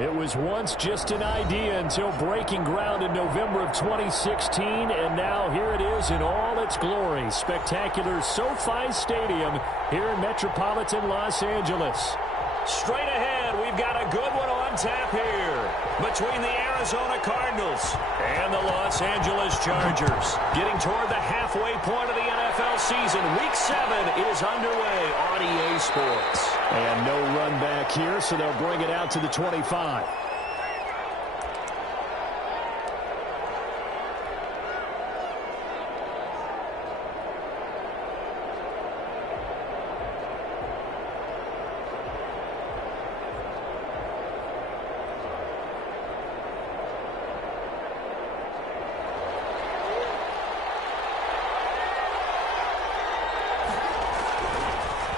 It was once just an idea until breaking ground in November of 2016, and now here it is in all its glory. Spectacular SoFi Stadium here in metropolitan Los Angeles. Straight ahead, we've got a good one on tap here between the Arizona Cardinals and the Los Angeles Chargers. Getting toward the halfway point of the NFL season, Week 7 is underway on EA Sports. And no run back here, so they'll bring it out to the 25.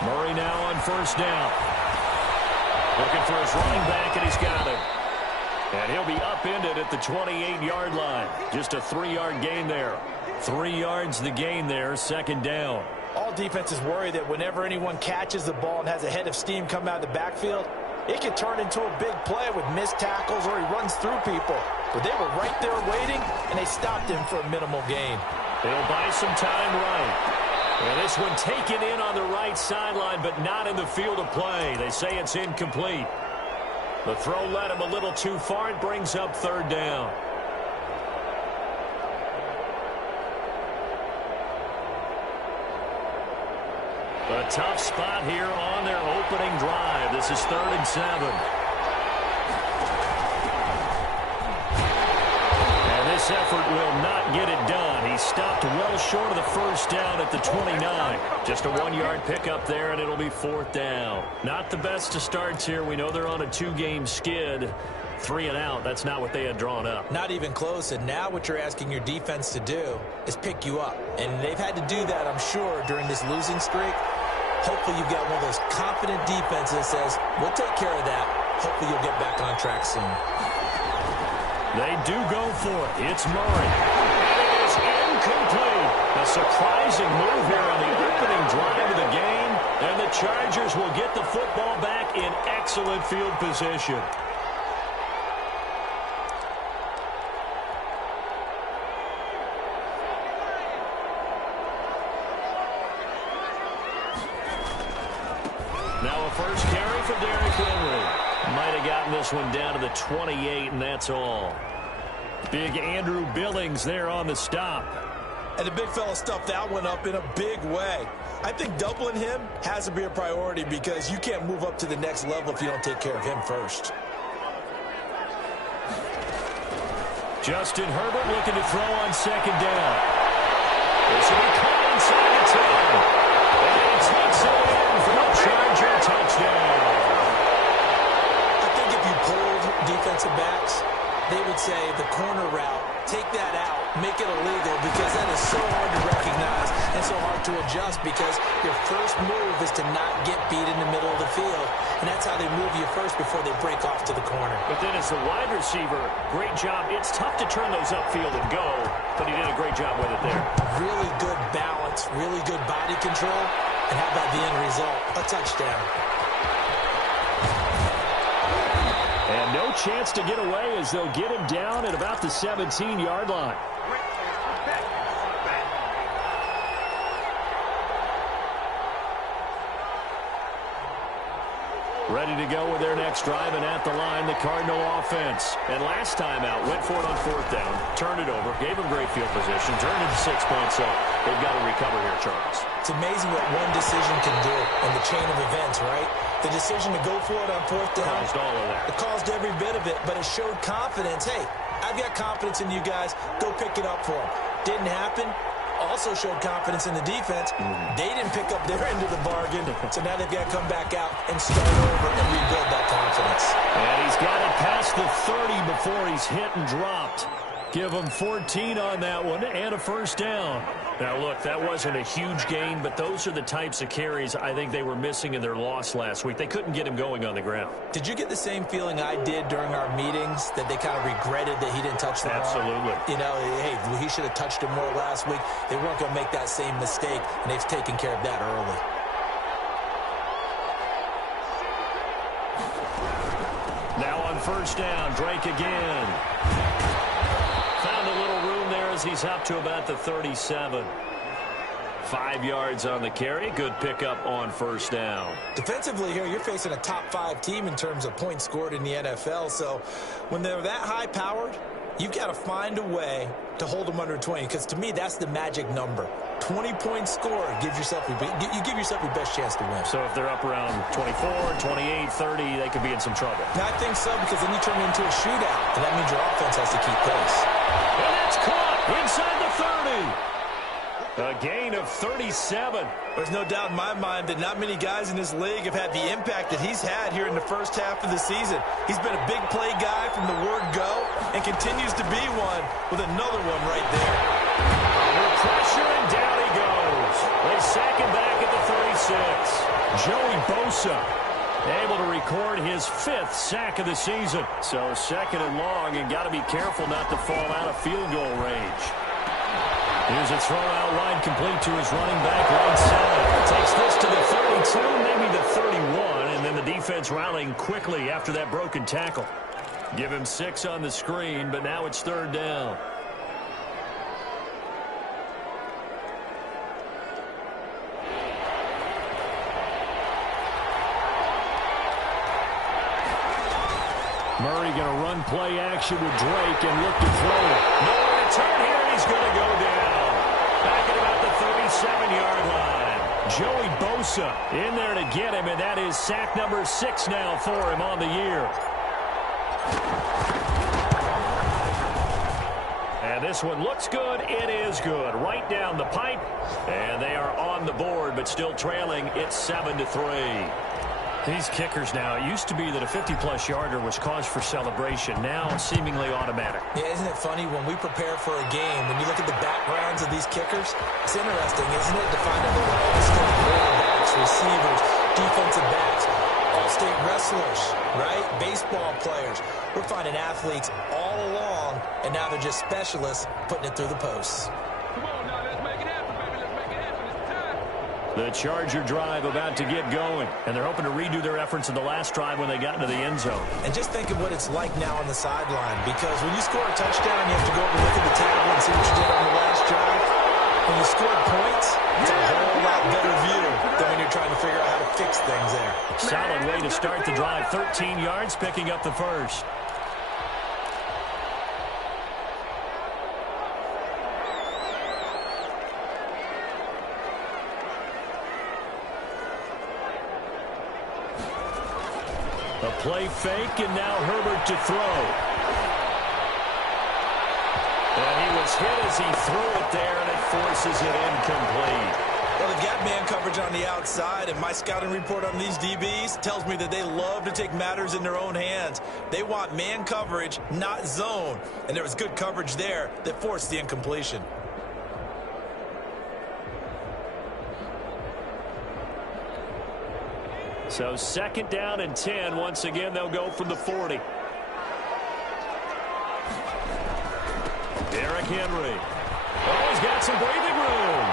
Murray now on first down. Looking for his running back, and he's got it. And he'll be upended at the 28-yard line. Just a 3-yard gain there. 3 yards the gain there, second down. All defenses worry that whenever anyone catches the ball and has a head of steam come out of the backfield, it can turn into a big play with missed tackles or he runs through people. But they were right there waiting, and they stopped him for a minimal gain. They'll buy some time right. And this one taken in on the right sideline, but not in the field of play. They say it's incomplete. The throw led him a little too far. It brings up third down. A tough spot here on their opening drive. This is 3rd and 7. This effort will not get it done. He stopped well short of the first down at the 29. Just a 1-yard pickup there, and it'll be 4th down. Not the best of starts here. We know they're on a 2-game skid. 3 and out. That's not what they had drawn up. Not even close, and now what you're asking your defense to do is pick you up. And they've had to do that, I'm sure, during this losing streak. Hopefully you've got one of those confident defenses that says, we'll take care of that. Hopefully you'll get back on track soon. They do go for it. It's Murray. And it is incomplete. A surprising move here on the opening drive of the game. And the Chargers will get the football back in excellent field position. Now a first carry for Derrick Henry. Might have gotten this one down to the 28, and that's all. Big Andrew Billings there on the stop. And the big fella stuffed that one up in a big way. I think doubling him has to be a priority because you can't move up to the next level if you don't take care of him first. Justin Herbert looking to throw on second down. This will be caught inside the 10. And he takes it in for the Charger touchdown. Defensive backs, they would say the corner route, take that out, make it illegal because that is so hard to recognize and so hard to adjust because your first move is to not get beat in the middle of the field, and that's how they move you first before they break off to the corner. But then as a wide receiver, great job. It's tough to turn those upfield and go, but he did a great job with it there. Really good balance, really good body control, and how about the end result? A touchdown. And no chance to get away as they'll get him down at about the 17-yard line. Ready to go with their next drive, and at the line, the Cardinal offense. And last time out, went for it on 4th down, turned it over, gave them great field position, turned it to 6 points, so they've got to recover here, Charles. It's amazing what one decision can do in the chain of events, right? The decision to go for it on 4th down. Caused all of that. It caused every bit of it, but it showed confidence. Hey, I've got confidence in you guys. Go pick it up for them. Didn't happen. Also showed confidence in the defense. They didn't pick up their end of the bargain, so now they've got to come back out and start over and rebuild that confidence. And he's got it past the 30 before he's hit and dropped. Give him 14 on that one and a first down. Now, look, that wasn't a huge gain, but those are the types of carries I think they were missing in their loss last week. They couldn't get him going on the ground. Did you get the same feeling I did during our meetings, that they kind of regretted that he didn't touch the ball? Absolutely. You know, hey, he should have touched it more last week. They weren't going to make that same mistake, and they've taken care of that early. Now on first down. Drake again. Found a little room there as he's up to about the 37. 5 yards on the carry. Good pickup on first down. Defensively here, you're facing a top 5 team in terms of points scored in the NFL. So when they're that high-powered, you've got to find a way to hold them under 20. Because to me, that's the magic number. 20 points scored gives yourself you give yourself your best chance to win. So if they're up around 24, 28, 30, they could be in some trouble. Now, I think so, because then you turn it into a shootout, and that means your offense has to keep pace. And that's caught inside the 30. A gain of 37. There's no doubt in my mind that not many guys in this league have had the impact that he's had here in the first half of the season. He's been a big play guy from the word go and continues to be one with another one right there. Under pressure, and down he goes. They sack him back at the 36. Joey Bosa able to record his 5th sack of the season. So 2nd and long, and got to be careful not to fall out of field goal range. Here's a throw out wide, complete to his running back, right side. Takes this to the 32, maybe the 31, and then the defense rallying quickly after that broken tackle. Give him 6 on the screen, but now it's 3rd down. Murray going to run play action with Drake and look to throw it. No return here, and he's going to go down. Back at about the 37-yard line. Joey Bosa in there to get him, and that is sack number 6 now for him on the year. And this one looks good. It is good. Right down the pipe. And they are on the board, but still trailing. It's 7-3. These kickers now, it used to be that a 50-plus yarder was cause for celebration. Now seemingly automatic. Yeah, isn't it funny when we prepare for a game, when you look at the backgrounds of these kickers, it's interesting, isn't it, to find out that they're all state quarterbacks, receivers, defensive backs, all-state wrestlers, right? Baseball players. We're finding athletes all along, and now they're just specialists putting it through the posts. Come on now, let's make it happen, baby. Let's make it happen. It's time. The Charger drive about to get going, and they're hoping to redo their efforts in the last drive when they got into the end zone. And just think of what it's like now on the sideline, because when you score a touchdown, you have to go over and look at the tablet and see what you did on the last drive. When you score points, it's a whole lot better view than when you're trying to figure out how to fix things there. Solid way to start the drive. 13 yards, picking up the first. A play fake, and now Herbert to throw. And he was hit as he threw it there, and it forces it incomplete. Well, they've got man coverage on the outside, and my scouting report on these DBs tells me that they love to take matters in their own hands. They want man coverage, not zone. And there was good coverage there that forced the incompletion. So 2nd down and 10. Once again, they'll go from the 40. Derrick Henry. Oh, he's got some breathing room.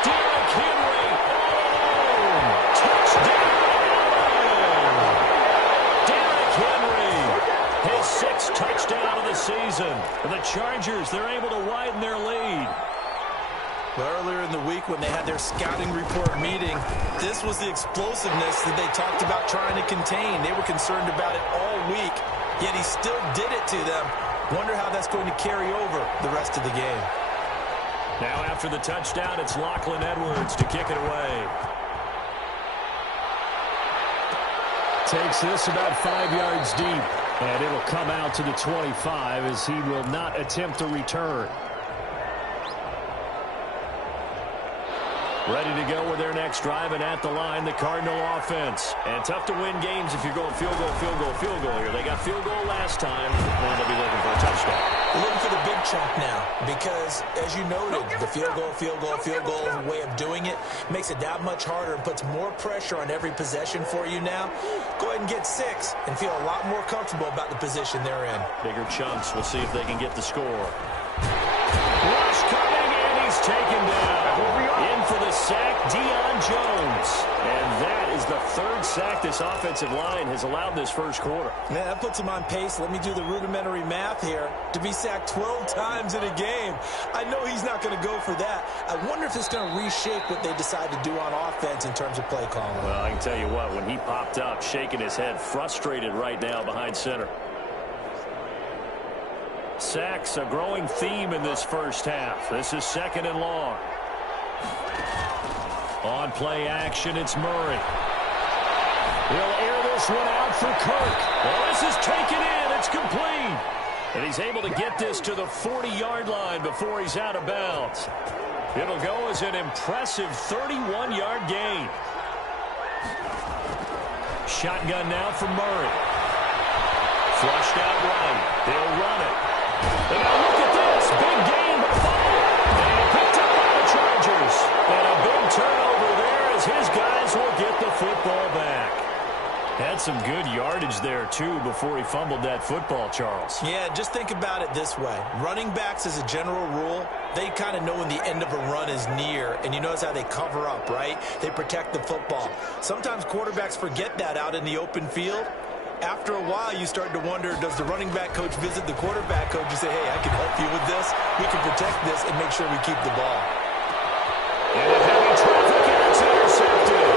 Derrick Henry all alone. Touchdown, Allen. Derrick Henry, his 6th touchdown of the season. And the Chargers, they're able to widen their lead. Well, earlier in the week when they had their scouting report meeting, this was the explosiveness that they talked about trying to contain. They were concerned about it all week, yet he still did it to them. Wonder how that's going to carry over the rest of the game. Now after the touchdown, it's Lachlan Edwards to kick it away. Takes this about 5 yards deep, and it'll come out to the 25 as he will not attempt a return. Ready to go with their next drive, and at the line, the Cardinal offense. And tough to win games if you're going field goal, field goal, field goal here. They got field goal last time, and they'll be looking for a touchdown. They're looking for the big chunk now because, as you noted, the field goal way of doing it makes it that much harder and puts more pressure on every possession for you now. Go ahead and get 6 and feel a lot more comfortable about the position they're in. Bigger chunks. We'll see if they can get the score. Rush coming, and he's taken down. In for the sack, Deion Jones. And that is the third sack this offensive line has allowed this first quarter. Man, that puts him on pace. Let me do the rudimentary math here. To be sacked 12 times in a game. I know he's not going to go for that. I wonder if it's going to reshape what they decide to do on offense in terms of play calling. Well, I can tell you what, when he popped up, shaking his head, frustrated right now behind center. Sacks, a growing theme in this first half. This is second and long. On play action, it's Murray. He'll air this one out for Kirk. Well, this is taken in. It's complete. And he's able to get this to the 40-yard line before he's out of bounds. It'll go as an impressive 31-yard gain. Shotgun now for Murray. Flushed out right. They'll run it. And now look at this. Big gain by 5. And picked up by the Chargers. And a big turnover there as his guys will get the football back. Had some good yardage there, too, before he fumbled that football, Charles. Yeah, just think about it this way. Running backs, as a general rule, they kind of know when the end of a run is near, and you notice how they cover up, right? They protect the football. Sometimes quarterbacks forget that out in the open field. After a while, you start to wonder, does the running back coach visit the quarterback coach and say, hey, I can help you with this. We can protect this and make sure we keep the ball. And a heavy traffic, and it's intercepted.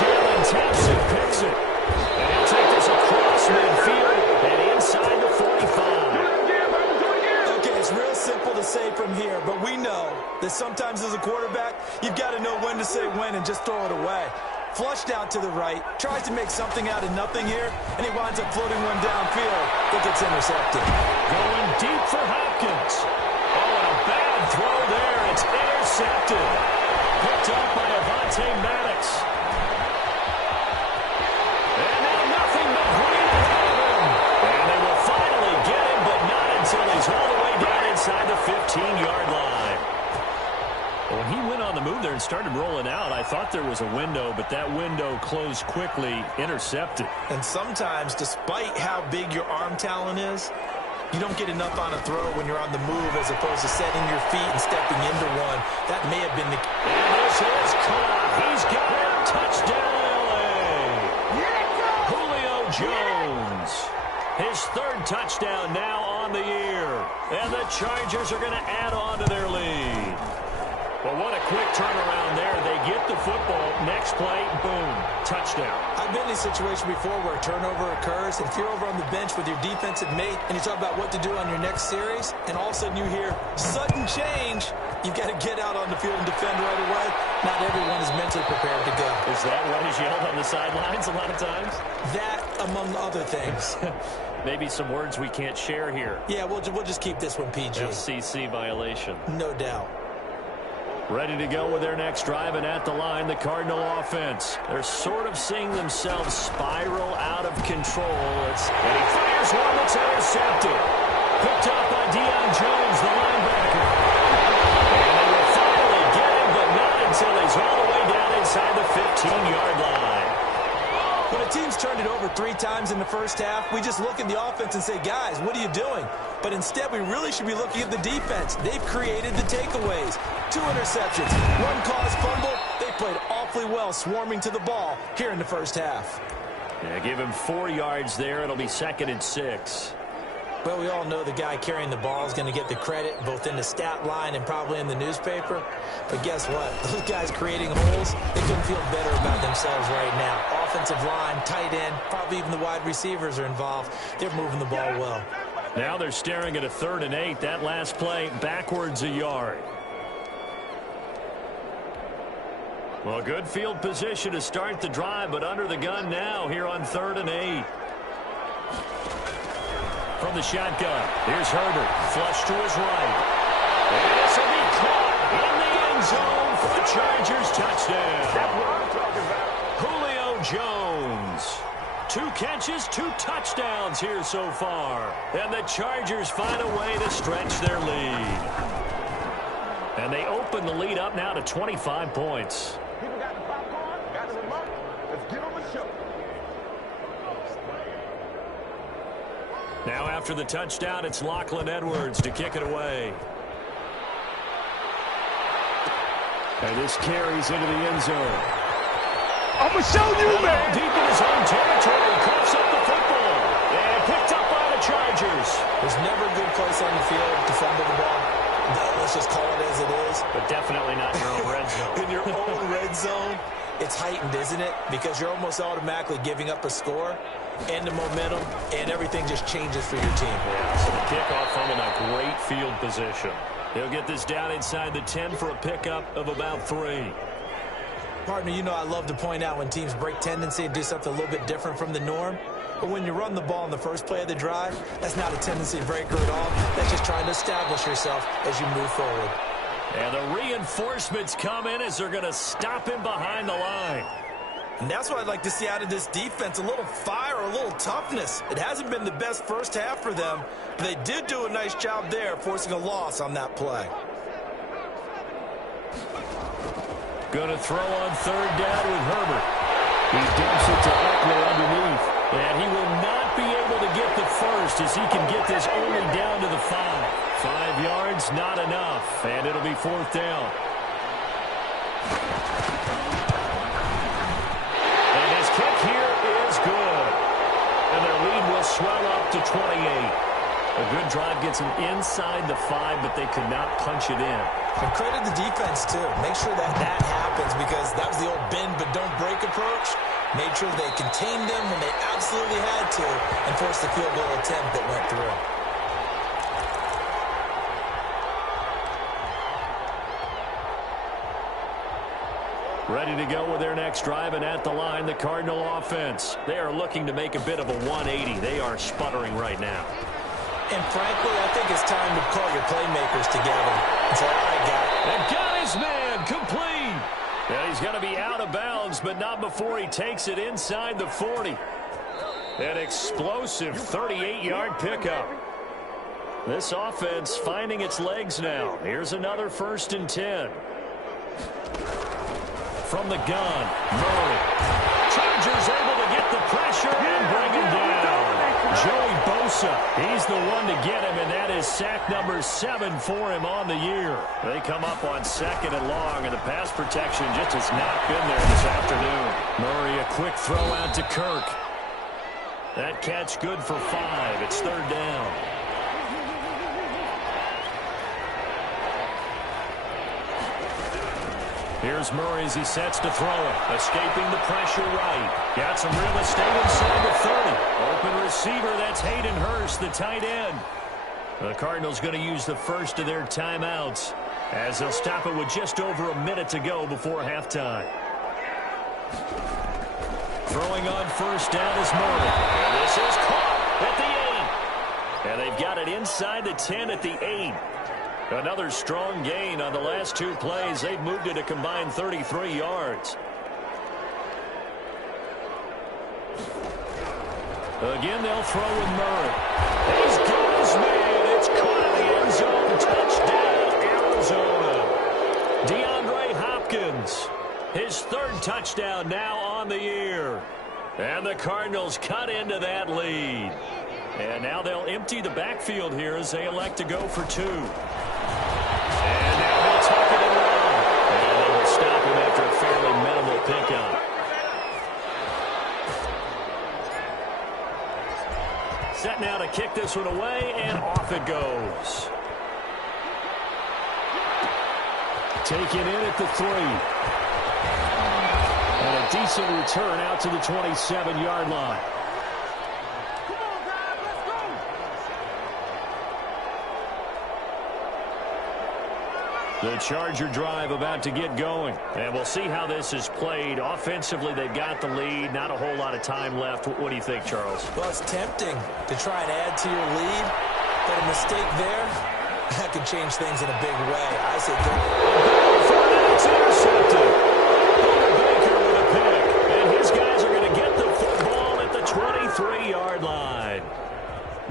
Jalen Thompson picks it. And he'll take this across midfield and inside the 45. Okay, it's real simple to say from here, but we know that sometimes as a quarterback, you've got to know when to say when and just throw it away. Flushed out to the right, tries to make something out of nothing here, and he winds up floating one downfield that gets intercepted. Going deep for Hopkins. Oh, and a bad throw there. It's intercepted. Picked up by Avonte Maddox. And now nothing but green ahead of him. And they will finally get him, but not until he's all the way down inside the 15-yard line. When he went on the move there and started rolling out, I thought there was a window, but that window closed quickly, intercepted. And sometimes, despite how big your arm talent is, you don't get enough on a throw when you're on the move as opposed to setting your feet and stepping into one. That may have been the... And this is caught. He's got it. Touchdown, L.A. Julio Jones. His third touchdown now on the year. And the Chargers are going to add on to their lead. Well, what a quick turnaround there. They get the football. Next play, boom, touchdown. I've been in a situation before where a turnover occurs, and if you're over on the bench with your defensive mate and you talk about what to do on your next series, and all of a sudden you hear sudden change, you've got to get out on the field and defend right away. Not everyone is mentally prepared to go. Is that what is yelled on the sidelines a lot of times? That, among other things. Maybe some words we can't share here. Yeah, we'll just keep this one PG. FCC violation. No doubt. Ready to go with their next drive, and at the line, the Cardinal offense. They're sort of seeing themselves spiral out of control. And he fires one that's intercepted. Picked up by Deion Jones, the linebacker. And they will finally get him, but not until he's all the way down inside the 15-yard line. When a team's turned it over 3 times in the first half, we just look at the offense and say, guys, what are you doing? But instead, we really should be looking at the defense. They've created the takeaways. 2 interceptions, 1 caused fumble. They played awfully well swarming to the ball here in the first half. Yeah, give him 4 yards there. It'll be 2nd and 6. Well, we all know the guy carrying the ball is going to get the credit both in the stat line and probably in the newspaper. But guess what? Those guys creating holes, they couldn't feel better about themselves right now. Offensive line, tight end, probably even the wide receivers are involved. They're moving the ball well. Now they're staring at a 3rd and 8. That last play, backwards a yard. Well, good field position to start the drive, but under the gun now here on 3rd and 8. From the shotgun, here's Herbert, flush to his right. And this will be caught in the end zone for the Chargers touchdown. That's what I'm talking about. Julio Jones. 2 catches, 2 touchdowns here so far. And the Chargers find a way to stretch their lead. And they open the lead up now to 25 points. People got the popcorn, got the remote. Let's give them a show. Now after the touchdown, it's Lachlan Edwards to kick it away. And this carries into the end zone. I'ma show you, man. Deep in his own territory, coughs up the football. And picked up by the Chargers. There's never a good place on the field to fumble the ball. Let's just call it as it is. But definitely not in your own red zone. In your own red zone, it's heightened, isn't it? Because you're almost automatically giving up a score and the momentum, and everything just changes for your team. Yeah, so the kickoff from in a great field position. He'll get this down inside the 10 for a pickup of about 3. Partner, you know I love to point out when teams break tendency and do something a little bit different from the norm. But when you run the ball in the first play of the drive, that's not a tendency breaker at all. That's just trying to establish yourself as you move forward. And the reinforcements come in as they're going to stop him behind the line. And that's what I'd like to see out of this defense, a little fire, a little toughness. It hasn't been the best first half for them, but they did do a nice job there, forcing a loss on that play. Going to throw on third down with Herbert. He dumps it to Eckler underneath. And he will not be able to get the first as he can get this only down to the 5. 5 yards, not enough. And it'll be 4th down. And his kick here is good. And their lead will swell up to 28. A good drive gets them inside the 5, but they could not punch it in. And credit the defense, too. Make sure that happens, because that was the old bend but don't break approach. Made sure they contained them when they absolutely had to and forced the field goal attempt that went through. Ready to go with their next drive, and at the line, the Cardinal offense. They are looking to make a bit of a 180. They are sputtering right now. And frankly, I think it's time to call your playmakers together and say, all right, guy. And got his man complete. And he's going to be out of bounds, but not before he takes it inside the 40. An explosive 38-yard pickup. This offense finding its legs now. Here's another 1st and 10. From the gun, Murray. Chargers able to get the pressure and bring him down. Joey Bosa, he's the one to get him, and that is sack number 7 for him on the year. They come up on 2nd and long, and the pass protection just has not been there this afternoon. Murray, a quick throw out to Kirk. That catch good for 5. It's 3rd down. Here's Murray as he sets to throw it. Escaping the pressure right. Got some real estate inside the 30. Open receiver, that's Hayden Hurst, the tight end. The Cardinals going to use the first of their timeouts as they'll stop it with just over a minute to go before halftime. Throwing on 1st down is Murray. And this is caught at the 8. And they've got it inside the 10 at the 8. Another strong gain on the last 2 plays. They've moved it a combined 33 yards. Again, they'll throw with Murray. He's got his man. It's caught in the end zone. Touchdown, Arizona. DeAndre Hopkins, his 3rd touchdown now on the year. And the Cardinals cut into that lead. And now they'll empty the backfield here as they elect to go for 2. And now he'll tuck it and run. And they will stop him after a fairly minimal pickup. Set now to kick this one away, and off it goes. Taken in at the 3. And a decent return out to the 27-yard line. The Charger drive about to get going. And we'll see how this is played. Offensively, they've got the lead. Not a whole lot of time left. What do you think, Charles? Well, it's tempting to try and add to your lead, but a mistake there, that could change things in a big way. I say go. It's intercepted. Baker with a pick. And his guys are going to get the football at the 23-yard line.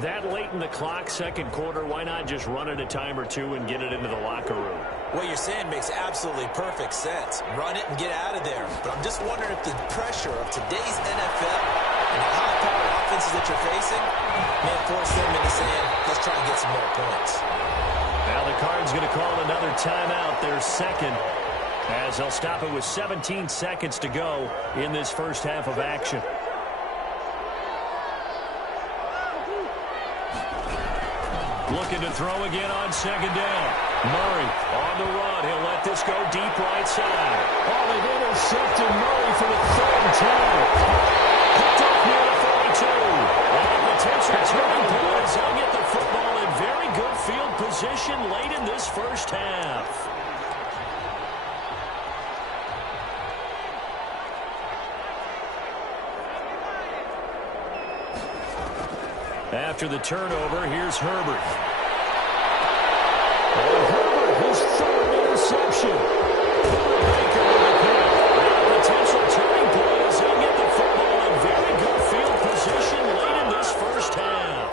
That late in the clock, 2nd quarter, why not just run it a time or 2 and get it into the locker room? What you're saying makes absolutely perfect sense. Run it and get out of there. But I'm just wondering if the pressure of today's NFL and the high-powered offenses that you're facing may force them into saying, let's try and get some more points. Now the Cards going to call another timeout, their 2nd. As they'll stop it with 17 seconds to go in this first half of action. Looking to throw again on second down. Murray on the run. He'll let this go deep right side. Oh, they've intercepted Murray for the third time. Picked up near the 42. And a potential turning point as he'll get the football in very good field position late in this first half. After the turnover, here's Herbert. And Herbert, his third interception. Baker with a pick. And a potential turning point as he'll get the football in very good field position late in this first half.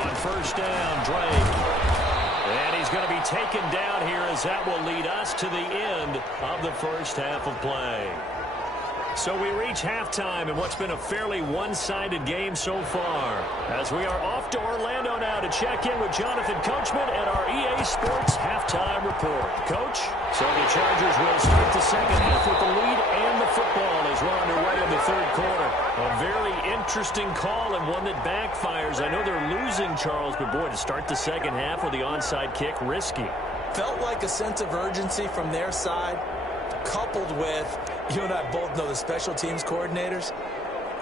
On first down, Drake. And he's going to be taken down here as that will lead us to the end of the first half of play. So we reach halftime in what's been a fairly one-sided game so far. As we are off to Orlando now to check in with Jonathan Coachman at our EA Sports Halftime Report. Coach, so the Chargers will start the second half with the lead and the football as we're underway in the third quarter. A very interesting call and one that backfires. I know they're losing, Charles, but boy, to start the second half with the onside kick, risky. Felt like a sense of urgency from their side, coupled with, you and I both know the special teams coordinators,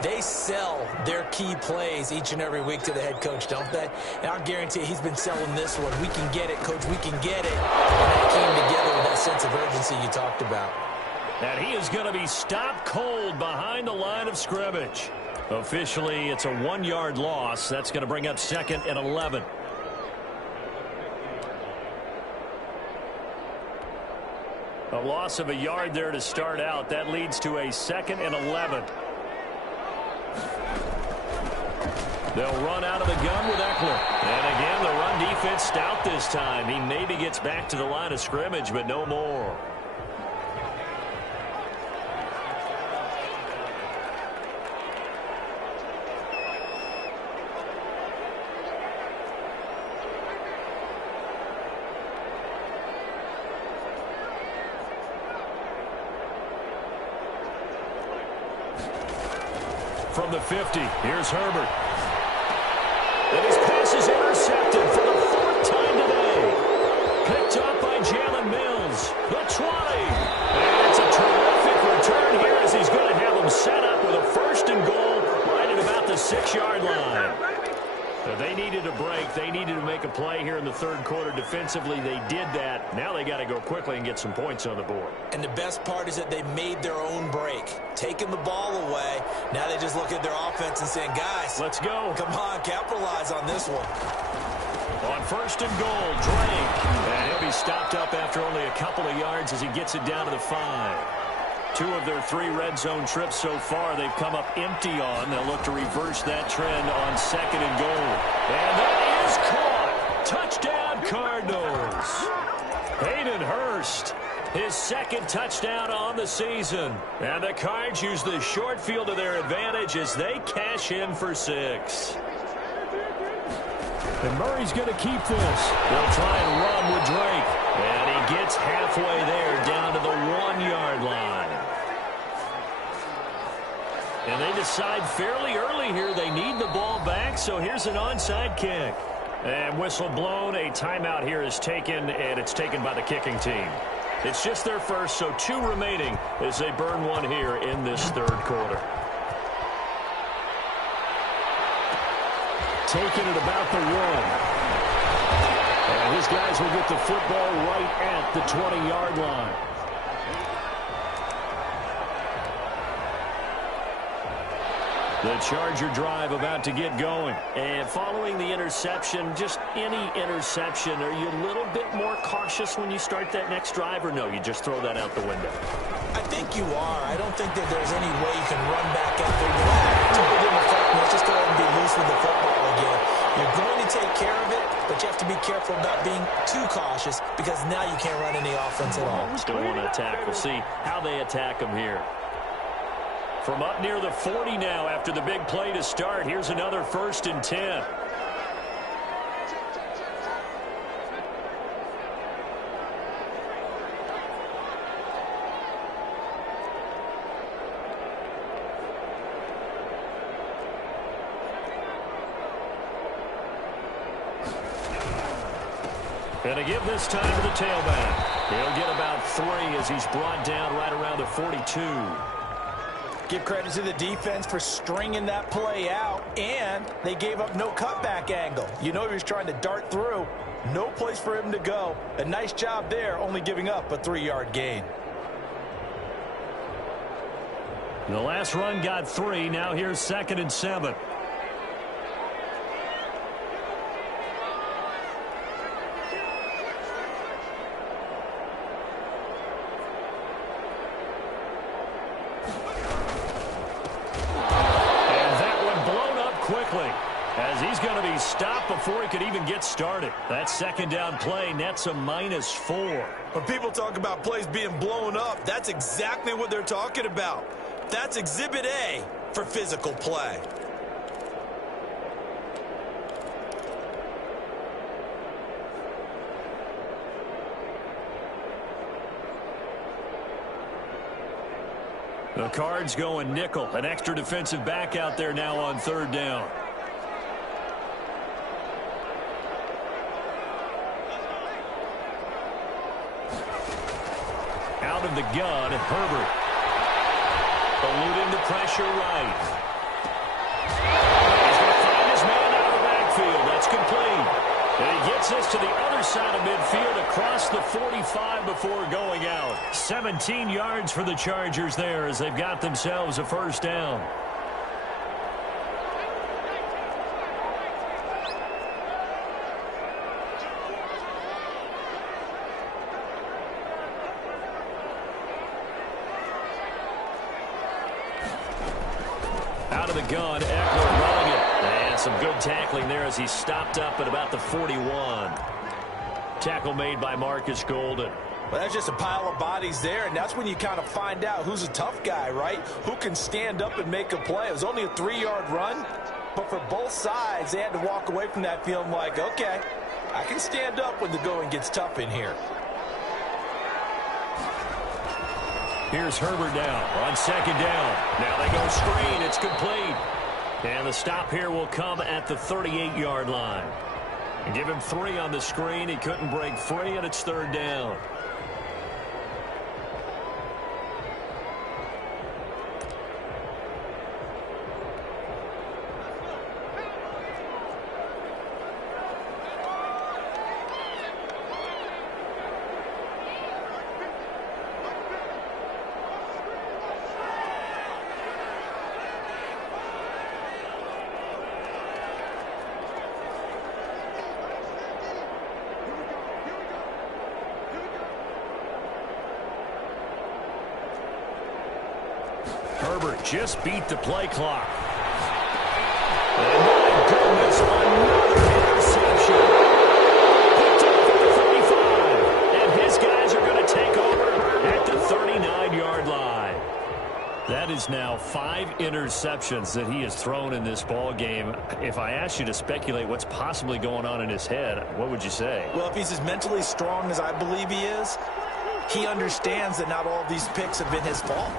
they sell their key plays each and every week to the head coach, don't they? And I'll guarantee he's been selling this one. We can get it, coach, we can get it. And that came together with that sense of urgency you talked about. And he is going to be stopped cold behind the line of scrimmage. Officially, it's a 1-yard loss. That's going to bring up 2nd and 11. A loss of a yard there to start out. That leads to a 2nd and 11. They'll run out of the gun with Eckler. And again, the run defense stout this time. He maybe gets back to the line of scrimmage, but no more. From the 50, here's Herbert. And his pass is intercepted for the 4th time today. Picked up by Jalen Mills. The 20. And it's a terrific return here as he's going to have them set up with a 1st and goal right at about the 6-yard line. So they needed a break. They needed to make a play here in the third quarter. Defensively, they did that. Now they got to go quickly and get some points on the board. And the best part is that they made their own break. Taking the ball away. Now they just look at their offense and saying, guys, let's go. Come on, capitalize on this one. On 1st and goal, Drake. And he'll be stopped up after only a couple of yards as he gets it down to the 5. 2 of their 3 red zone trips so far they've come up empty on. They'll look to reverse that trend on 2nd and goal. And that is caught. Touchdown, Cardinals. Hayden Hurst, his 2nd touchdown on the season. And the Cards use the short field to their advantage as they cash in for 6. And Murray's going to keep this. They'll try and run with Drake. And he gets halfway there down to the 1-yard line. And they decide fairly early here they need the ball back, so here's an onside kick. And whistle blown, a timeout here is taken, and it's taken by the kicking team. It's just their first, so 2 remaining as they burn one here in this third quarter. Taking it about the 1. And his guys will get the football right at the 20-yard line. The Charger drive about to get going. And following the interception, just any interception, are you a little bit more cautious when you start that next drive, or no, you just throw that out the window? I think you are. I don't think that there's any way you can run back after that. Totally didn't affect me. Let's just go ahead and be loose with the football again. You're going to take care of it, but you have to be careful about being too cautious because now you can't run any offense at all. Still want to attack. We'll see how they attack them here. From up near the 40 now after the big play to start. Here's another 1st and 10. And a give this time to the tailback. He'll get about 3 as he's brought down right around the 42. Give credit to the defense for stringing that play out, and they gave up no cutback angle. You know he was trying to dart through. No place for him to go. A nice job there, only giving up a 3-yard gain. The last run got 3. Now here's 2nd and 7. As he's going to be stopped before he could even get started. That 2nd down play nets a -4. When people talk about plays being blown up, that's exactly what they're talking about. That's Exhibit A for physical play. The Cards going nickel. An extra defensive back out there now on 3rd down. Out of the gun, Herbert. Eluding the pressure right. He's going to find his man out of the backfield. That's complete. And he gets us to the other side of midfield across the 45 before going out. 17 yards for the Chargers there as they've got themselves a 1st down. Out of the gun, Eckler running it. And some good tackling there as he stopped up at about the 41. Tackle made by Marcus Golden. Well, that's just a pile of bodies there, and that's when you kind of find out who's a tough guy, right? Who can stand up and make a play. It was only a 3-yard run, but for both sides, they had to walk away from that feeling like, okay, I can stand up when the going gets tough in here. Here's Herbert now on 2nd down. Now they go screen. It's complete. And the stop here will come at the 38-yard line. Give him 3 on the screen. He couldn't break free, and it's 3rd down. Herbert just beat the play clock. And my goodness, another interception. Picked off at the 35. And his guys are going to take over at the 39-yard line. That is now 5 interceptions that he has thrown in this ball game. If I asked you to speculate what's possibly going on in his head, what would you say? Well, if he's as mentally strong as I believe he is, he understands that not all of these picks have been his fault.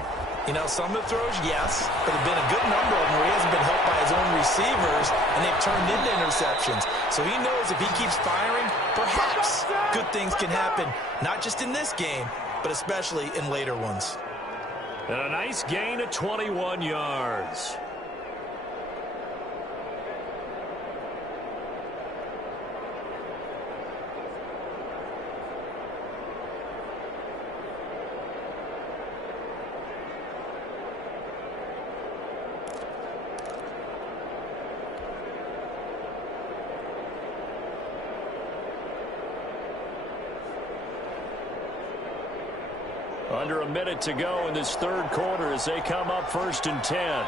You know, some of the throws, yes, but there have been a good number of them where he hasn't been helped by his own receivers, and they've turned into interceptions. So he knows if he keeps firing, perhaps good things can happen, not just in this game, but especially in later ones. And a nice gain of 21 yards. Under a minute to go in this 3rd quarter as they come up 1st and 10.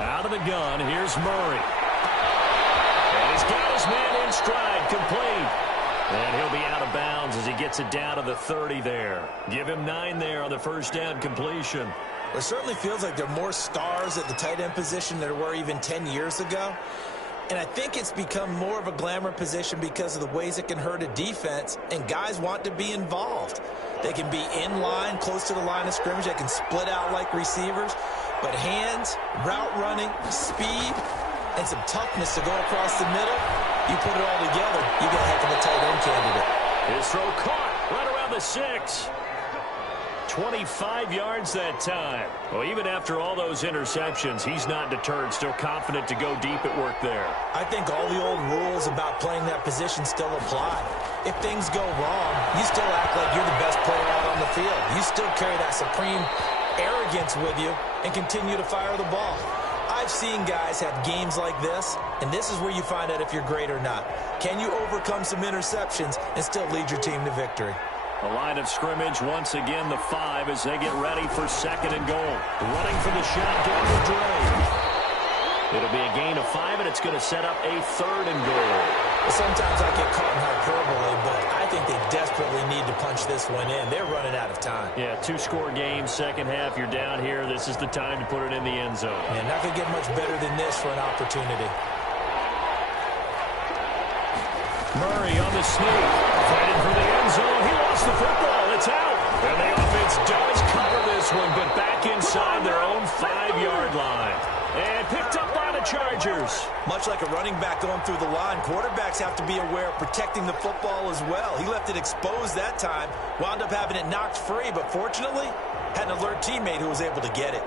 Out of the gun, here's Murray. And he's got his man in stride, complete. And he'll be out of bounds as he gets it down to the 30 there. Give him 9 there on the first down completion. It certainly feels like there are more stars at the tight end position than there were even 10 years ago. And I think it's become more of a glamour position because of the ways it can hurt a defense, and guys want to be involved. They can be in line, close to the line of scrimmage. They can split out like receivers. But hands, route running, speed, and some toughness to go across the middle, you put it all together, you get a heck of a tight end candidate. His throw caught right around the 6. 25 yards that time. Well, even after all those interceptions, he's not deterred, still confident to go deep at work there. I think all the old rules about playing that position still apply. If things go wrong, you still act like you're the best player out on the field. You still carry that supreme arrogance with you and continue to fire the ball. I've seen guys have games like this, and this is where you find out if you're great or not. Can you overcome some interceptions and still lead your team to victory? The line of scrimmage, once again, the 5 as they get ready for 2nd and goal. Running for the shotgun with Dre. It'll be a gain of 5, and it's going to set up a 3rd and goal. Sometimes I get caught in hyperbole, but I think they desperately need to punch this one in. They're running out of time. Yeah, 2-score game, second half, you're down here. This is the time to put it in the end zone. And not going to get much better than this for an opportunity. Murray on the sneak, fighting for the end zone. He lost the football. It's out. And the offense does cover this one, but back inside their own 5-yard line. And picked up by the Chargers. Much like a running back going through the line, quarterbacks have to be aware of protecting the football as well. He left it exposed that time, wound up having it knocked free, but fortunately, had an alert teammate who was able to get it.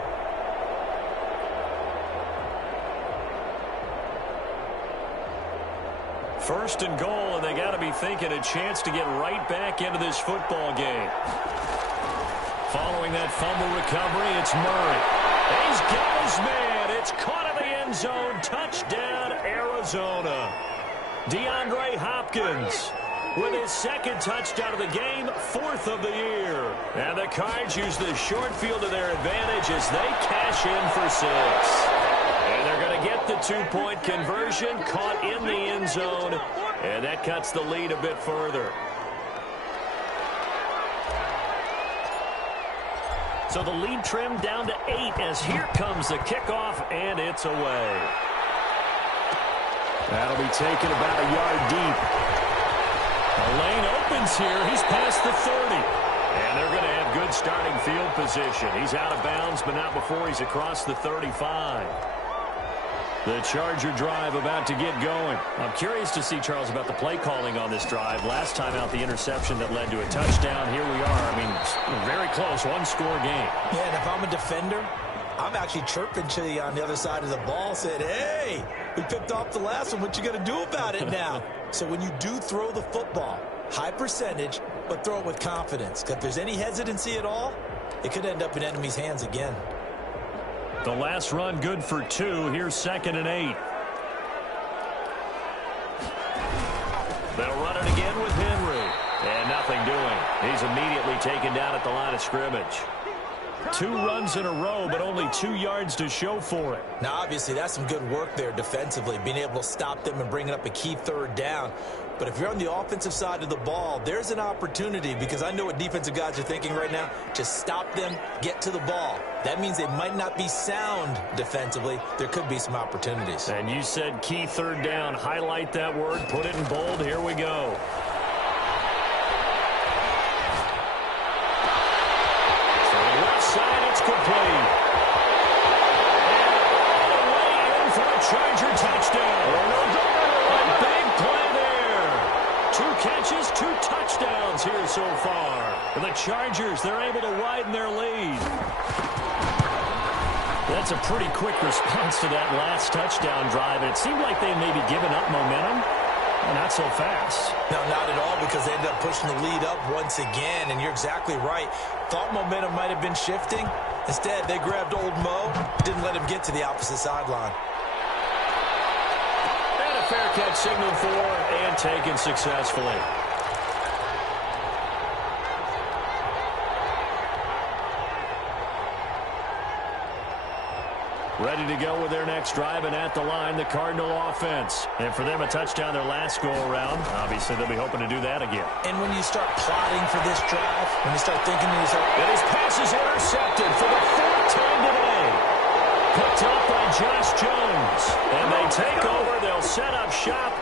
First and goal, and they got to be thinking a chance to get right back into this football game. Following that fumble recovery, it's Murray. He's got his man. It's caught in the end zone. Touchdown, Arizona. DeAndre Hopkins with his 2nd touchdown of the game, 4th of the year. And the Cards use the short field to their advantage as they cash in for 6. And they're going to get the 2-point conversion, caught in the end zone, and that cuts the lead a bit further. So the lead trimmed down to 8 as here comes the kickoff, and it's away. That'll be taken about a yard deep. The lane opens here. He's past the 30. And they're going to have good starting field position. He's out of bounds, but not before he's across the 35. The Charger drive about to get going. I'm curious to see, Charles, about the play calling on this drive. Last time out, the interception that led to a touchdown. Here we are. I mean, very close, 1-score game. Yeah, and if I'm a defender, I'm actually chirping to you on the other side of the ball, saying, hey, we picked off the last one. What you going to do about it now? So when you do throw the football, high percentage, but throw it with confidence. Because if there's any hesitancy at all, it could end up in enemy's hands again. The last run good for 2. Here's 2nd and 8. They'll run it again with Henry. And nothing doing. He's immediately taken down at the line of scrimmage. 2 runs in a row, but only 2 yards to show for it. Now, obviously, that's some good work there defensively, being able to stop them and bringing up a key 3rd down. But if you're on the offensive side of the ball, there's an opportunity, because I know what defensive guys are thinking right now. Just stop them, get to the ball. That means they might not be sound defensively. There could be some opportunities. And you said key 3rd down. Highlight that word. Put it in bold. Here we go. To the left side, it's complete. And all the way in for a Charger touchdown. A big play there. 2 catches, 2 touchdowns here so far. And the Chargers, they're able to widen their lead. That's a pretty quick response to that last touchdown drive. And it seemed like they maybe given up momentum. Well, not so fast. No, not at all, because they ended up pushing the lead up once again. And you're exactly right. Thought momentum might have been shifting. Instead, they grabbed old Mo, didn't let him get to the opposite sideline. And a fair catch signaled for and taken successfully. Ready to go with their next drive, and at the line, the Cardinal offense. And for them, a touchdown their last go-around. Obviously, they'll be hoping to do that again. And when you start plotting for this drive, when you start thinking to yourself, and his pass is intercepted for the fourth time today. Picked up by Josh Jones. And they take over. They'll set up shop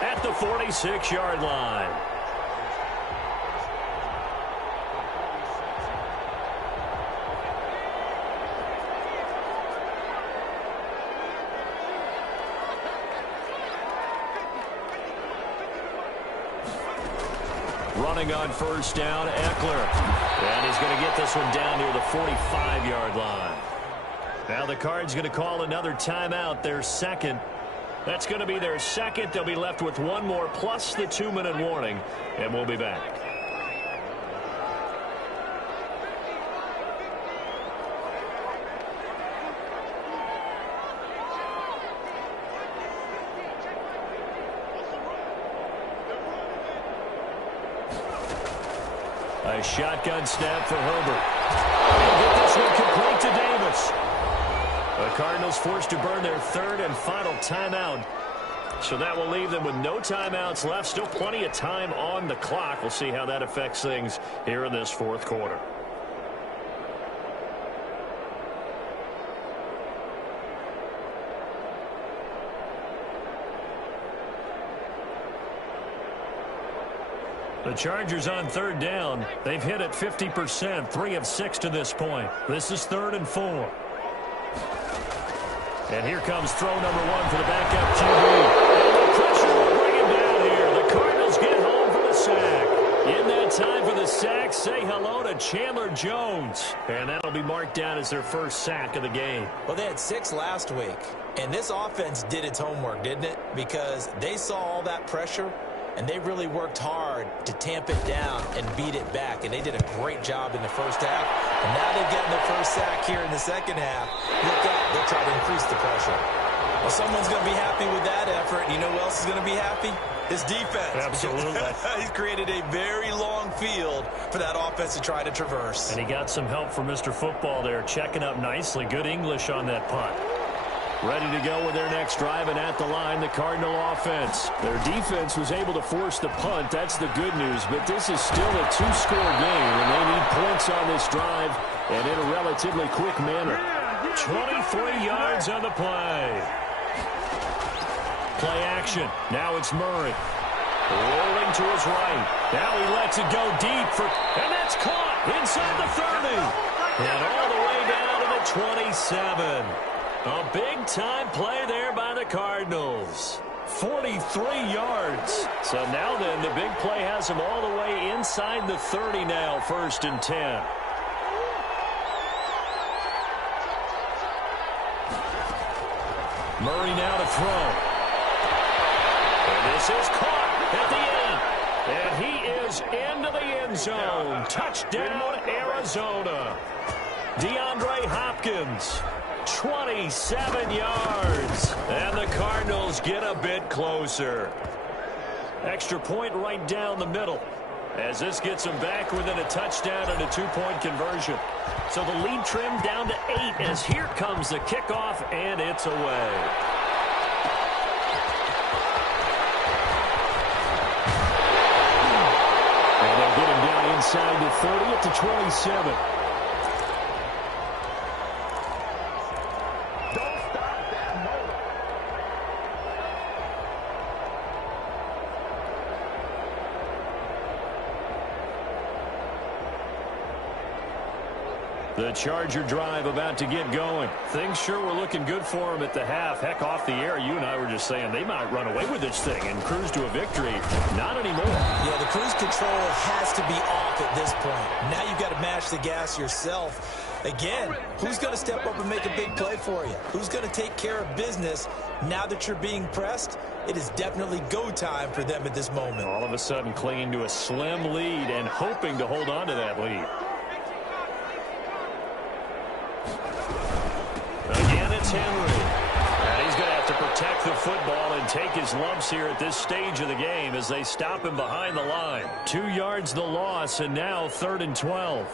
at the 46-yard line. Running on first down, Eckler. And he's going to get this one down near the 45-yard line. Now the Cards going to call another timeout, their second. That's going to be their second. They'll be left with one more plus the 2-minute warning, and we'll be back. A shotgun snap for Herbert. He'll get this one complete to Davis. The Cardinals forced to burn their third and final timeout. So that will leave them with no timeouts left. Still plenty of time on the clock. We'll see how that affects things here in this fourth quarter. The Chargers on third down. They've hit it 50%, 3 of 6 to this point. This is 3rd and 4. And here comes throw number 1 for the backup QB. And the pressure will bring him down here. The Cardinals get home for the sack. In that time for the sack, say hello to Chandler Jones. And that'll be marked down as their first sack of the game. Well, they had 6 last week. And this offense did its homework, didn't it? Because they saw all that pressure, and they really worked hard to tamp it down and beat it back. And they did a great job in the first half. And now they're getting their first sack here in the second half. Look out. They'll try to increase the pressure. Well, someone's going to be happy with that effort. You know who else is going to be happy? His defense. Absolutely. He's created a very long field for that offense to try to traverse. And he got some help from Mr. Football there, checking up nicely. Good English on that punt. Ready to go with their next drive, and at the line, the Cardinal offense. Their defense was able to force the punt. That's the good news, but this is still a 2-score game, and they need points on this drive, and in a relatively quick manner. 23 yards on the play. Play action. Now it's Murray. Rolling to his right. Now he lets it go deep, and that's caught inside the 30. And all the way down to the 27. A big-time play there by the Cardinals. 43 yards. So now then, the big play has them all the way inside the 30 now, 1st and 10. Murray now to throw. And this is caught at the end. And he is into the end zone. Touchdown, Arizona. DeAndre Hopkins. 27 yards. And the Cardinals get a bit closer. Extra point right down the middle, as this gets them back within a touchdown and a 2-point conversion. So the lead trimmed down to 8 as here comes the kickoff, and it's away. And they'll get him down inside the 30 at the 27. The Charger drive about to get going. Things sure were looking good for them at the half. Heck, off the air, you and I were just saying they might run away with this thing and cruise to a victory. Not anymore. Yeah, the cruise control has to be off at this point. Now you've got to mash the gas yourself. Again, who's going to step up and make a big play for you? Who's going to take care of business now that you're being pressed? It is definitely go time for them at this moment. All of a sudden clinging to a slim lead and hoping to hold on to that lead. Again, it's Henry. And he's going to have to protect the football and take his lumps here at this stage of the game as they stop him behind the line. 2 yards the loss, and now 3rd and 12.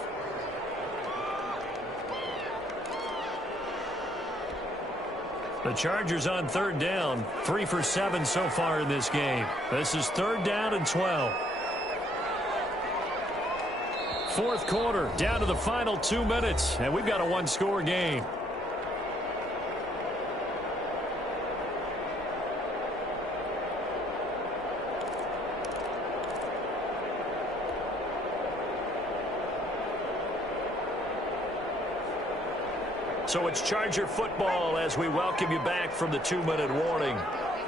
The Chargers on third down, 3 for 7 so far in this game. This is third down and 12. Fourth quarter, down to the final 2 minutes, and we've got a one-score game. So it's Charger football as we welcome you back from the 2-minute warning.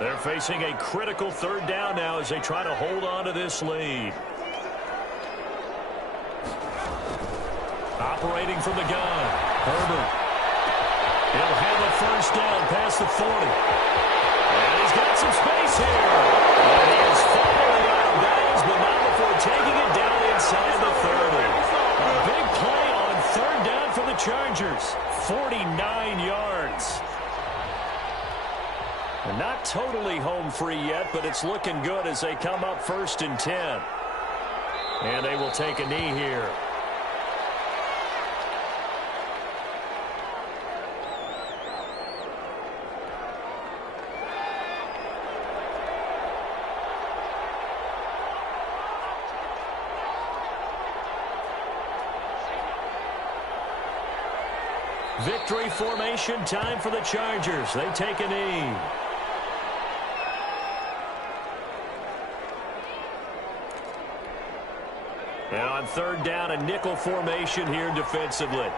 They're facing a critical third down now as they try to hold on to this lead. Operating from the gun, Herbert. He'll have a first down past the 40. And he's got some space here. And he is following out of bounds, but not before taking it down inside the 30. A big play on third down for the Chargers. 49 yards. And not totally home free yet, but it's looking good as they come up 1st and 10. And they will take a knee here. Victory formation time for the Chargers. They take a knee. And on third down, a nickel formation here defensively.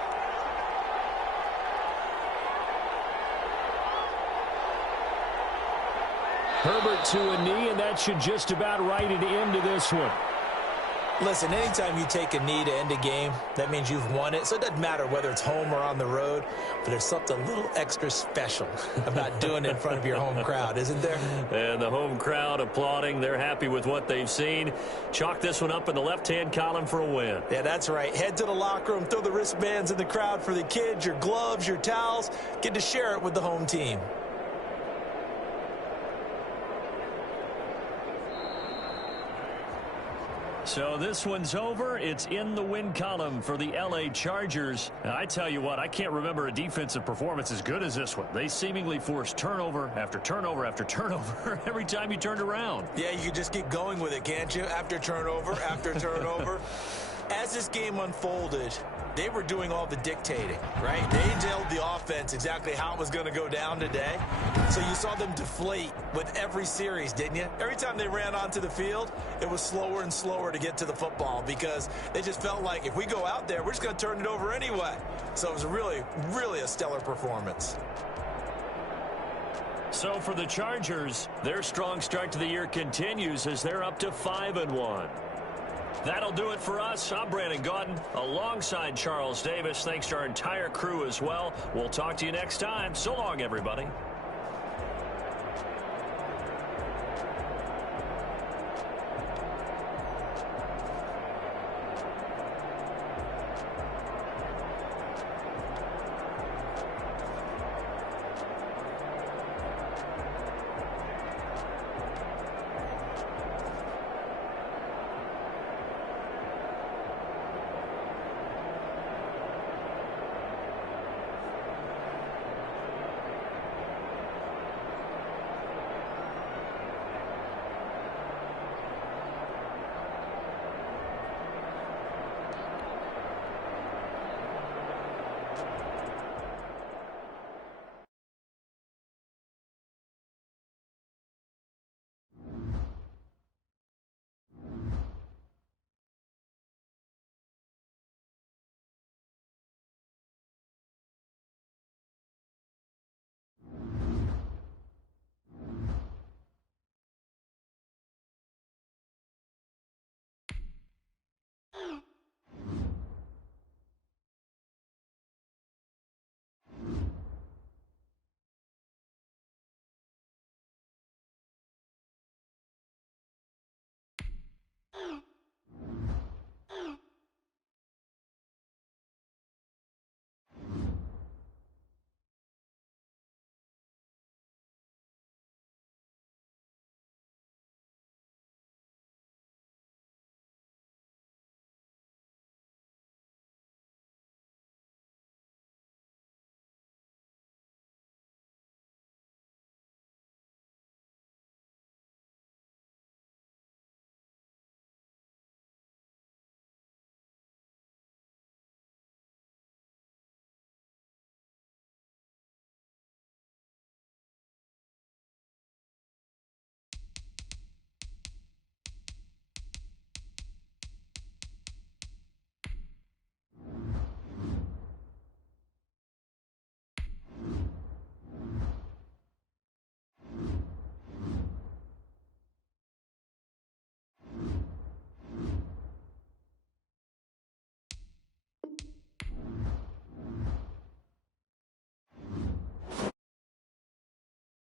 Herbert to a knee, and that should just about write it into this one. Listen, anytime you take a knee to end a game, that means you've won it. So it doesn't matter whether it's home or on the road, but there's something a little extra special about doing it in front of your home crowd, isn't there? And the home crowd applauding. They're happy with what they've seen. Chalk this one up in the left-hand column for a win. Yeah, that's right. Head to the locker room, throw the wristbands in the crowd for the kids, your gloves, your towels. Get to share it with the home team. So this one's over. It's in the win column for the L.A. Chargers. And I tell you what, I can't remember a defensive performance as good as this one. They seemingly forced turnover after turnover after turnover every time you turned around. Yeah, you can just keep going with it, can't you? After turnover, after turnover. As this game unfolded, they were doing all the dictating, right? They told the offense exactly how it was going to go down today. So you saw them deflate with every series, didn't you? Every time they ran onto the field, it was slower and slower to get to the football because they just felt like if we go out there, we're just going to turn it over anyway. So it was really, really a stellar performance. So for the Chargers, their strong start to the year continues as they're up to 5-1. That'll do it for us. I'm Brandon Gaudin alongside Charles Davis. Thanks to our entire crew as well. We'll talk to you next time. So long, everybody.